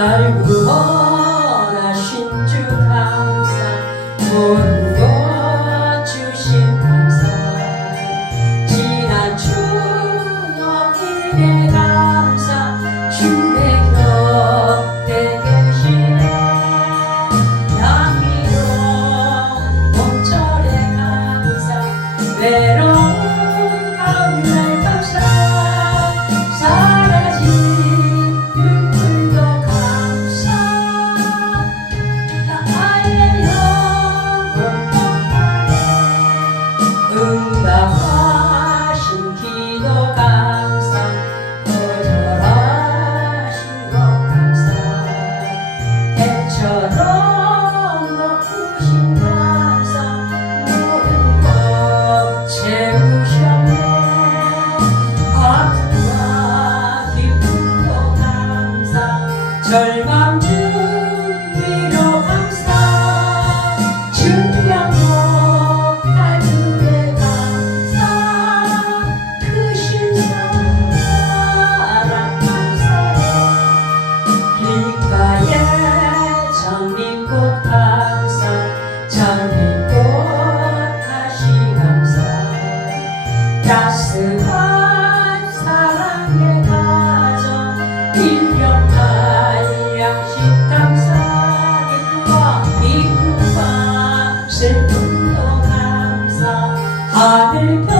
날 구원하신 주 감사 돌보 주신 감사. 지난 추억이 내 감사 주의 곁에 계시네. 양이로 봄철의 감사 절반 준비로 감사. 준비한 것할 줄에 감사. 크신 사랑 감사해 길가에 장미꽃 감사. 장미꽃 다시 감사. 따스한 Are they